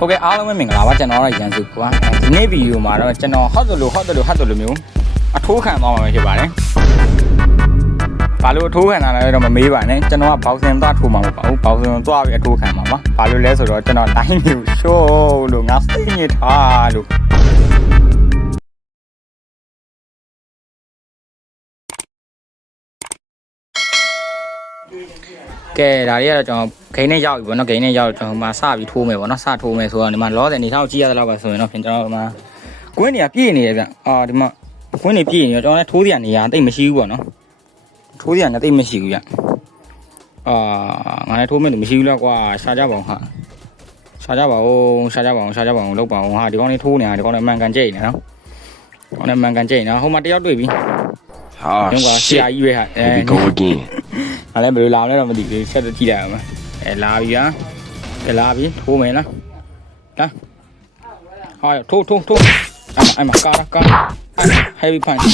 ဟုတ်ကဲ့အားလုံးပဲမင်္ဂလာပါကျွန်တော်ရန်စုကွာဒီနေ့ဗီဒီယိုမှာတော့ကျွန်တော်ဟော့တယ်လို့မျိုးအထိုးခံသွားမှာပဲဖြစ်ပါတယ်ဘာလို့အထိုးခံတာလဲတော့မမေးပါနဲ့ကျွန်တော်ကဘောက်စင်သွားထိုးမှာမဟုတ်ပါဘူးဘောက်စင်သွားပြီးအထိုးခံမှာပါဘာလို့လဲဆိုတော့ကျွန်တော် line မျိုး show လို့ငါစိတ်ညစ်ထားလို့ကဲဒါလေးကတော့ကျွန်တော်ဂိမ်းနဲ့ရောက်ပြီပေါ့နော်ဂိမ်းနဲ့ရောက်ကျွန်တော်မှစပြီးထိုးမယ်ပေါ့နော်စထိုးမယ်ဆိုတော့ဒီမှာလောတဲ့အနေထားကိုကြည့်ရတဲ့လောက်ပဲဆိုရင်တော့ကျွန်တော်ဒီမှာကွင်းနေပြည့်နေတယ်ဗျဒီမှာကွင်းနေပြည့်နေတော့ကျွန်တော်လည်းထိုးစရာနေရာတိတ်မရှိဘူးပေါ့နော်ထိုးစရာနဲ့တိတ်မရှိဘူးဗျငါလည်းထိုးမယ်လို့မရှိဘူးလားကွာရှားကြပါအောင်ဟာရှားကြပါအောင်လောက်ပါအောင်ဟာဒီကောင်းလေးထိုးနေတာဒီကောင်းလေးမှန်ကန်ကြိတ်နေနော်ကောင်းလေးမှန်ကန်ကြိတ်နေဟိုမှာတယောက်တွေ့ပြီဟာရှေ့ကြီးပဲဟာအဲ့လည်းဘယ်လိုလာမလဲတော့မသိဘူးဆက်ကြည့်လိုက်အောင်လာပြီဟာလာပြီထိုးမယ်လားလာဟာထိုးအဲ့မှာကာ heavy punch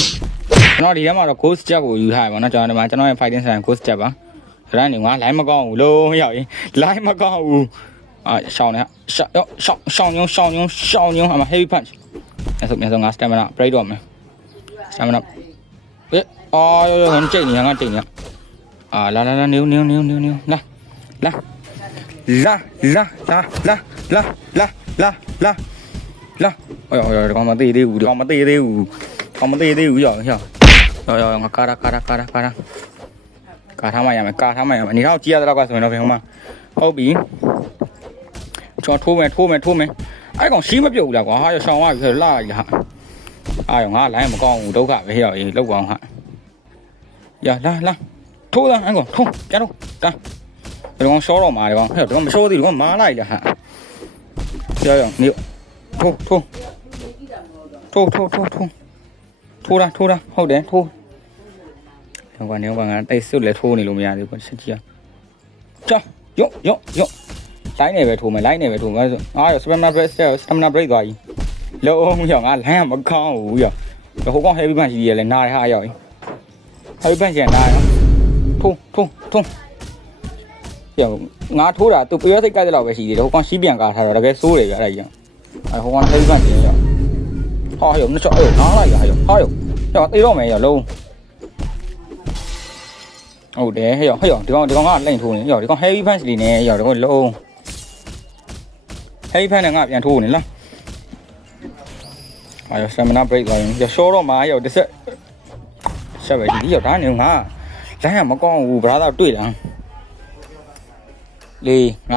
ကျွန်တော်ဒီထဲမှာတော့ ghost jab ကိုယူထားပါတော့ကျွန်တော်ဒီမှာကျွန်တော်ရဲ့ fighting style ghost jab ပါဒါနဲ့ငါ line မကောင်းဘူးလုံးရောက်ရင် line မကောင်းဘူးရှောင်းနေရှောင်းညုံဟာမှာ heavy punch အဲ့ဆိုငါ stamina break တော့မယ် stamina ရောငါကြိတ်နေငါတိတ်နေလာနေလာဒီကောင်မသေးသေးဘူးရောက်ငါကာထားမှရမယ်အနေတော့ကြည့်ရတော့ကဆိုရင်တော့ဘယ်ဟိုမှာဟုတ်ပြီကျွန်တော်ထိုးမယ်အဲ့ကောင်ရှိမပြုတ်ဘူးလားကွာဟာရှောင်းသွားပြီဆိုလာပြီဟာရောငါလိုင်းမကောင်းဘူးဒုက္ခပဲရောက်ရေးလောက်အောင်ဟာရလာထိုးတာအဲ့ကောင်ထုံးပြန်တော့တာဒီကောင်ရှောတော့မှာဒီကောင်ဟဲ့ဒီကောင်မရှောသေးဘူးဒီကောင်မားလိုက်လားဟာရောနေထိုးတာဟုတ်တယ်ထိုးနေကွာငါတိတ်စွတ်လဲထိုးနေလို့မရသေးဘူးဆက်ကြည့်အောင်ကြော့လိုက်နေပဲထိုးမယ်ငါရော stamina break သွားပြီလုံးရောငါလမ်းမကောင်းဘူးရောဟိုကောင် heavy punch ကြီးရလဲနားရဟာရောက် heavy punch ရနားထုံရောငါထိုးတာသူပြောစိတ်ကြတဲ့လောက်ပဲရှိသေးတယ်ဟိုကောင်စီးပြန်ကားထားတော့တကယ်စိုးတယ်ဗျအဲ့ဒါကြီးဟိုကောင် heavy punch ကြီးရောဟာရောနှစ်ချက်နားလိုက်ရရောတေးတော့မယ်ရောလုံးဟုတ်တယ်ဟဲ့ရောဒီကောင်ကလိမ့်ထိုးနေရောဒီကောင် heavy punch လေးနဲ့ရောဒီကောင်လုံး heavy punch နဲ့ငါပြန်ထိုးနေလားရော stamina break သွားရင်ရော short တော့မှာရောတစ်ဆက်ပဲဒီရောဒါနေငါလမ်းရမကောင်းဘူး brother တွေ့တာ4 5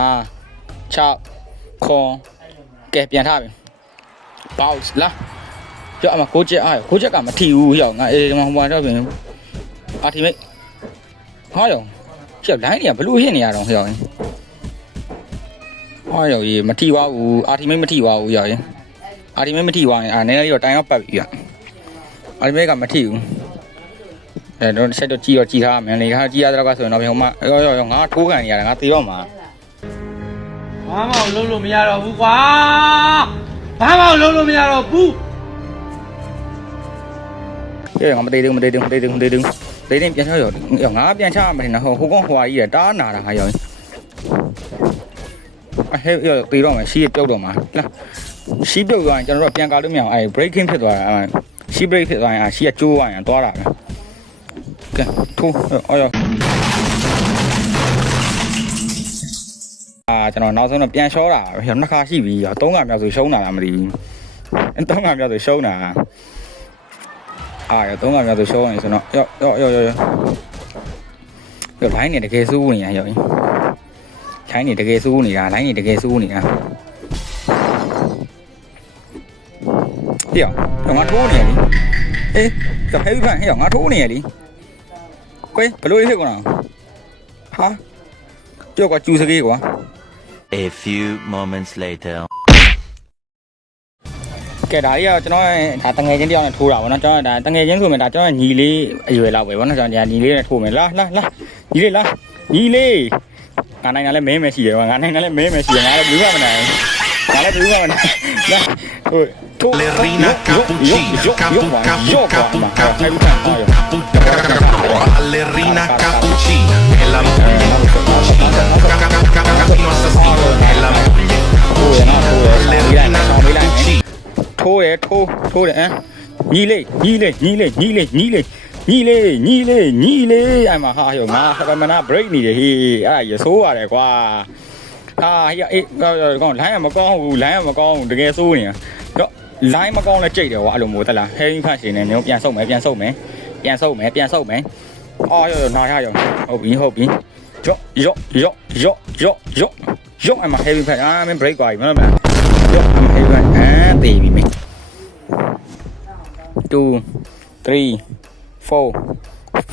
6ခွန်ကဲပြန်ထားပြီ bounce လာကြောက်အမကိုချက်ကမထီဘူးရောက်ငါဒီမှာဟိုမှာတော့ပြင်အာတီမိတ်ဟာရောကြောက်လိုင်းနေကဘလို့ဟစ်နေရတော့ရောက်ရင်ဟာရောကြီးမထီသွားဘူးအာတီမိတ်မထီသွားဘူးရောက်ရင်အာတီမိတ်မထီသွားရင်နည်းနည်းလေးတော့တိုင်အောင်ပတ်ပြီအာတီမိတ်ကမထီဘူးတော့ဆက်တော့ကြည့်ထားမယ်လေခါကြည့်ရတော့ကဆိုရင်တော့ဘယ်ဟိုမှာရောငါထိုးခံနေရတယ်ငါသေတော့မှာဘာမှလုံးလို့မရတော့ဘူးကွာဘာမှလုံးလို့မရတော့ဘူးငါမသေးသေးပြန်ချရောငါပြန်ချမှာနေဟိုကောင်ဟွာကြီးတားနာတာဟာရောဟဲ့ရောသေတော့မှာရှီးပြုတ်တော့မှာလားရှီးပြုတ်သွားရင်ကျွန်တော်တို့ပြန်ကာလို့မရအောင်အဲ breaking ဖြစ်သွားတာရှီး break ဖြစ်သွားရင်ရှီးကကျိုးသွားရင်သွားတာပဲကဲထိုးရောကျွန်တော်နောက်ဆုံးတော့ပြန်ရှောတာနှစ်ခါရှိပြီ3ခါမြောက်ဆိုရှုံးတာလားမသိဘူး3ခါမြောက်ဆိုရှုံးတာရော3ခါမြောက်ဆိုရှုံးရင်ဆိုတော့ရောလိုင်းနေတကယ်စိုးနေရရောလိုင်းနေတကယ်စိုးနေတာဟေ့ငါထိုးနေရလीအေးဟဲ့ဖန်ဟဲ့ငါထိုးနေရလीကွယ်ဘလို့ဖြစ်ကုန်ဟာကြောက်ကကျူစကေးကွာ A few moments later ကဲဒါကြီးကကျွန်တော်ဒါတငယ်ချင်းတယောက်နဲ့ထိုးတာဗောနော်ကျွန်တော်ဒါတငယ်ချင်းဆိုရင်ဒါကျွန်တော်ညီလေးအရွယ်လောက်ပဲဗောနော်ကျွန်တော်ညီလေးနဲ့ထိုးမယ်လာညီလေးငါနိုင်တာလည်းမဲမဲရှိတယ်ကွာငါလည်းဘူးမနိုင်လာဟိုBallerina cappuccina, ballerina cappuccina, è la moglie cappuccina, cappuccino assassino, è la moglie cappuccina. ထိုးတယ်ညီလေးအဲ့မှာဟာရောငါမနာ break နေတယ်ဟေးအဲ့ဒါရဆိုးရတယ်ကွာဟာအေးကောင်းလိုင်းကမကောင်းဘူးတကယ်ဆိုးနေတော့လိုင်းမကောင်းလဲကြိတ်တယ်ကွာအဲ့လိုမျိုးတက်လား heavy punch ရှင်နေမျိုးပြန်ဆုပ်မယ်အော်ရောနာရရောဟုတ်ပြီရော့အဲ့မှာ heavy punch မင်း break သွားပြီမဟုတ်လားရော့ heavy punch တေးပြီမင်း2 3 4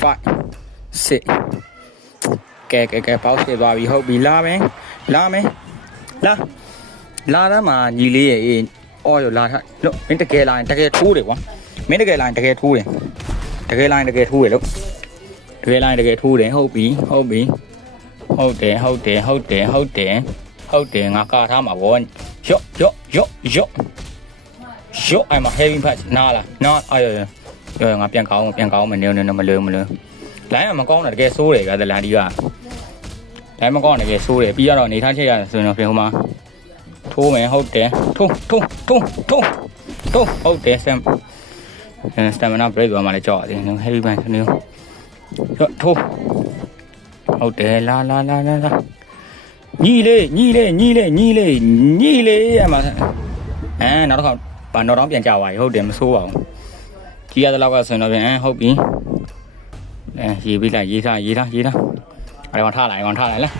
5 6ကဲပေါက်ဖြစ်သွားပြီဟုတ်ပြီလာမယ်လာတော့မှညီလေးရဲ့အော်ရောလာထားလို့မင်းတကယ်လာရင်တကယ်ထိုးတယ်ကွာမင်းတကယ်လာရင်တကယ်ထိုးတယ်လို့တကယ်လာရင်တကယ်ထိုးတယ်ဟုတ်ပြီဟုတ်တယ်ငါကာထားမှာဗောရော့အဲ့မှာ heavy punch နားအာရောငါပြန်ကောင်းမနေမလွယ်လိုင်းကမကောင်းတာတကယ်ဆိုးတယ်ကွာတလန်ဒီကလိုင်းမကောင်းတကယ်ဆိုးတယ်ပြီးတော့နေထားချက်ရတယ်ဆိုရင်တော့ပြင်ဟိုမှာထိုးမယ်ဟုတ်တယ်ထိုးဟုတ်တယ်စတမနာ break သွားမှလည်းကြောက်ရတယ် heavy punch နေထိုးဟုတ်တယ်လာညီလေးအမနောက်တော့ဘာတော့တောင်းပြန်ကြပါပြီဟုတ်တယ်မဆိုးပါဘူးကြီးရတဲ့လောက်ကဆိုရင်တော့ပြန်ဟုတ်ပြီရေးပြီးလိုက်ရေးထားအဲ့ဒါထားလိုက်လား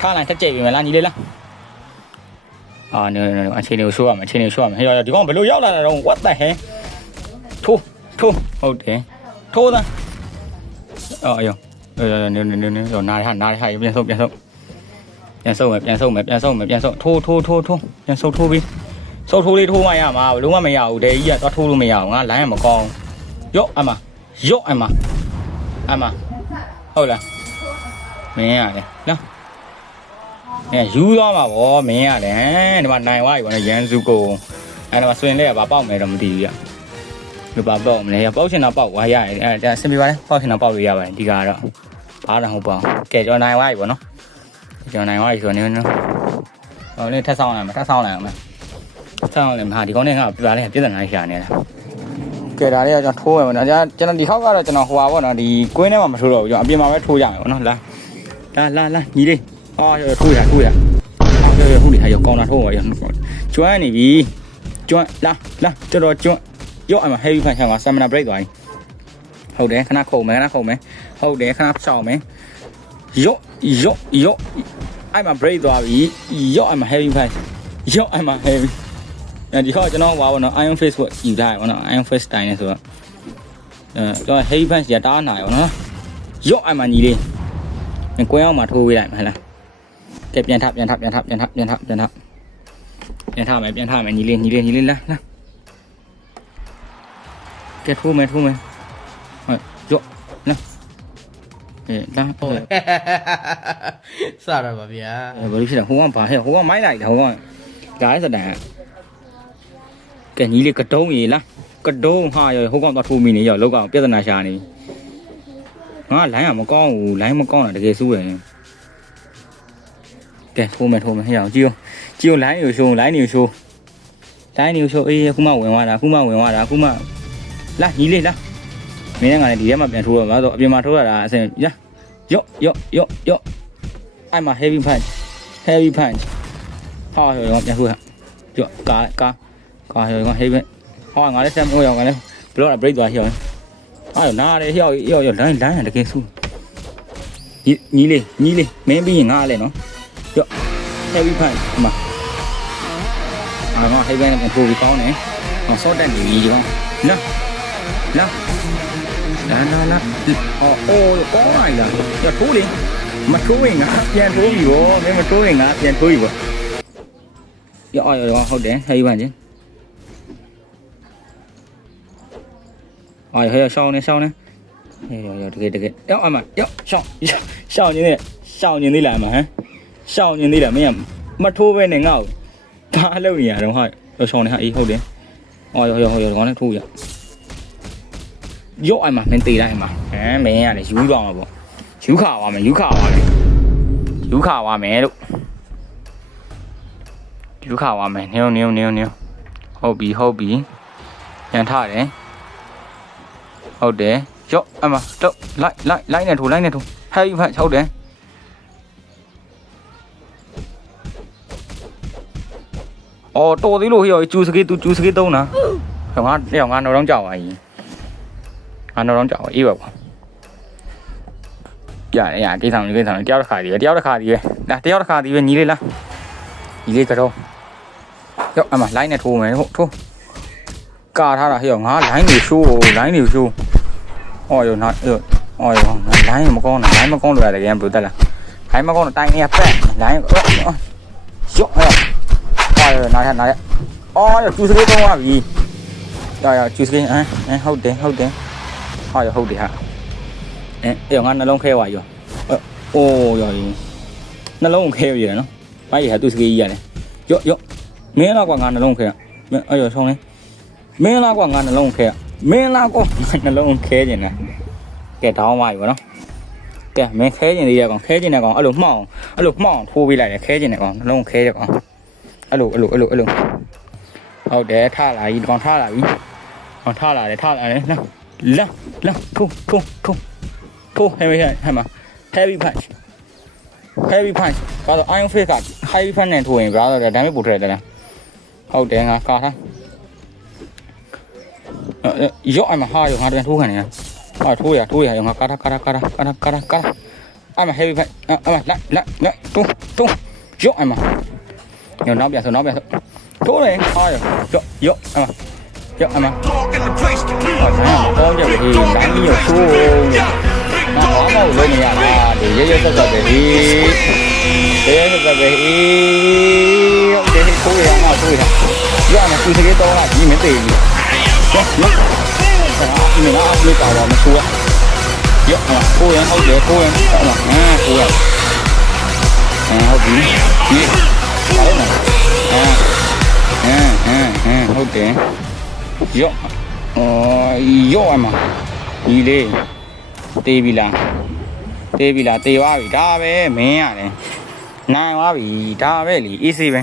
ထားလိုက်တက်ကြိတ်ပြီမလားညီလေးလားနေအချိန်လေးကိုရှိုးရမယ်ဟဲ့ဒီကောင်ဘယ်လိုရောက်လာတာတော့ what the hell ထိုးဟုတ်တယ်ထိုးသားအော်ရောနေနားထားပြန်ဆုပ်မယ်ထိုးပြီးဆုပ်ထိုးပြီးဆုပ်ထိုးလေးထိုးမှရမှာဘယ်လိုမှမရဘူးတဲကြီးကတော့ထိုးလို့မရဘူးငါလိုင်းကမကောင်းရော့အမဟုတ်လားမင်းရတယ်နော်ယူသွားမှာဗောမင်းရတယ်ဒီမှာနိုင်သွားပြီဗောနော်ရန်စုကိုအဲ့ဒါမှဆွင်လဲကဘာပေါက်မယ်တော့မသိဘူးရဘယ်ပါပေါက်မလဲပေါက်ချင်တာပေါက်သွားရတယ်အဲ့ဒါအဆင်ပြေပါလေပေါက်ချင်တာပေါက်လို့ရပါတယ်ဒီကတော့ဘာတော့ဟုတ်ပါဘူးကဲကျွန်တော်နိုင်သွားပြီဗောနော်ကျွန်တော်နိုင်သွားပြီဆိုတော့နော်ဟိုလေးထပ်ဆောင်လိုက်အောင်ဟာဒီကောင်းနဲ့ငါပြပါလေပြဿနာရှာနေတာကဲဒါလေးကကျွန်တော်ထိုးမယ်ဗောနော်ကျွန်တော်ဒီခေါက်ကတော့ကျွန်တော်ဟိုပါဗောနော်ဒီကွင်းထဲမှာမထိုးတော့ဘူးကျွန်တော်အပြင်မှာပဲထိုးကြမယ်ဗောနော်လာညီလေးအော်ထိုးရဟုတ်လေဟာရောကောင်းတာထိုးပါရောကျွမ်းနေပြီကျွမ်းလာတော်ကျွမ်းရော့အမ heavy punch မှာ stamina break သွားပြီဟုတ်တယ်ခဏခုံမယ်ဟုတ်တယ်ခဏဖြောင်းမယ်ရော့အဲ့မှာ break သွားပြီရော့အမ heavy punch ရော့အမ heavy ဒီခေါက်ကျွန်တော်ပါဘောနော် iron face ကိုယူထားရပါတော့ iron face တိုင်းနေဆိုတော့ကျွန်တော် heavy punch ရတားနိုင်ပါတော့ရော့အမညီလေးကွင်းအောင်မှာထိုးပေးလိုက်မှာဟဲ့လားကဲပြန်ထမယ်ညီလေးလာကဲထိုးမယ်ဟုတ်ရော့လာလာဟုတ်စရပါဗျာဘာလို့ဖြစ်လဲဟိုကဘာဟဲ့ဟိုကမိုက်လိုက်တာဟိုကဒါစတန်ကဲညီလေးကတုံးကြီးလားကတုံးဟာရောဟိုကောင်တော့ထိုးမိနေရောလောက်ကပြဿနာရှာနေငါလိုင်းကမကောင်းဘူးလိုင်းမကောင်းတာတကယ်ဆိုးတယ်ကဲထိုးမယ်ဟဲ့အောင်ကြည့်လိုင်းနေရှိုးအေးခုမှဝင်သွားတာလာညီလေးလာမင်းကလည်းဒီထဲမှာပြန်ထိုးတော့ငါတော့အပြင်မှာထိုးရတာအဆင်ရော့အဲ့မှာ heavy punch ဟာရောပြန်ထိုးရရော့ကာရော heavy ဟာငါလည်းဆက်မိုးရောငါလည်းဘလော့ break သွားရောဟာနားလေရောလိုင်းတကယ်ဆိုးညီလေးမင်းပြီးရင်ငါလည်းနော်ရော့ heavy punch မှာငါ heavy နဲ့ထိုးပြီးကောင်းတယ်ဆော့တက်နေပြီဒီကောင်လာအော်ကောင်းလိုက်လားရထိုးလေမထိုးရင်ငါပြန်ထိုးပြီဗောမင်းမထိုးရင်ငါပြန်ထိုးပြီဗောရောဟုတ်တယ် heavy punch အော်ဟဲ့ရှောင်းနေရောတကယ်ရောအမရောရှောင်းနေသေးလားအမဟမ်ရှောင်းနေသေးလားမင်းမထိုးပဲနဲ့ငါ့ကိုဒါအလုပ်နေရတော့ဟာရောရှောင်းနေဟာအေးဟုတ်တယ်အော်ရောကောင်းနေထိုးရရော့အမမင်းတေးလိုက်မှာမင်းရတယ်ယူသွားမှာပေါ့ယူခါသွားမယ်လို့ယူခါသွားမယ်နေ ဟုတ်ပြီပြန်ထားတယ်ဟုတ်တယ်ရော့အမတော့လိုက်နေထိုးဟဲ့ဖတ်ဟုတ်တယ်အော်တော်သေးလို့ဟေ့ကျူစကေးသုံးတာငါတော့ကြောက်ပါကြီးငါတော့ကြောက်ပါအေးပါကွာရကိစ္စတယောက်တစ်ခါဒီပဲဒါတယောက်တစ်ခါဒီပဲညီလေးလားညီလေးကတော့ရော့အမလိုင်းနဲ့ထိုးမယ်ထိုးကာထားတာဟေ့ငါလိုင်းနေရှိုးအော်ရောလိုင်းမကောင်းလို့ရတယ်ကဲဘယ်လိုတက်လားလိုင်းမကောင်းတော့တိုင်းနေရပက်လိုင်းရော့အော်နားအော်ကျူစကေးသုံးပါပြီရကျူစကေးဟုတ်တယ်ဟုတ်တယ်ဟာငါနှလုံးခဲသွားရောအိုးရောနှလုံးခဲရနော်ဘာကြီးဟာသူစကေးကြီးရတယ်ရော့မင်းလားကွာငါနှလုံးခဲအဲ့ရောဆုံးလေမင်းလားကွာငါနှလုံးခဲမင်းလားကွာနှလုံးခဲကျင်တယ်ကဲတောင်းပါပြီဗောနော်ကဲမင်းခဲကျင်သေးရကောင်ခဲကျင်တဲ့ကောင်အဲ့လိုမှောင်ထိုးပေးလိုက်တယ်ခဲကျင်တဲ့ကောင်နှလုံးခဲတဲ့ကောင်အဲ့လိုဟုတ်တယ်ထလာပြီဒီကောင်ထလာပြီကောင်ထလာတယ်လာထိုးဟဲ့မှာ heavy punch ကတော့ iron face က heavy punch နဲ့ထိုးရင်ဘာလို့လဲဒါမှမဟုတ်ပို့ထည့်တယ်လားဟုတ်တယ်ငါကာထားရော့အမဟာရောငါတန်ထိုးခံနေရဟာထိုးရငါကာထားအမ heavy punch အမလက်ထိုးရော့အမရောနောက်ပြန်ထိုးတယ်ဟာရော့အမတော့ကြပြီတိုင်းကြီးရောထိုးငါဘာမှလုပ်မရလားဒီရဲဆက်ပဲဟေးဟုတ်တယ်ထိုးရအောင်ထိုးရရော့အမသူစကေးတော့လာဒီမသေးဘူးရော့မင်းအားလေးပါတော့မထိုးရော့အမထိုးရင်ဟုတ်တယ်ထိုးရင်ထိုးရဟုတ်ပြီဒီဘာလဲဟုတ်တယ်ရော့ရော့အမဒီလေးတေးပြီလားတေးသွားပြီဒါပဲမင်းရတယ်နိုင်သွားပြီဒါပဲလी easy ပဲ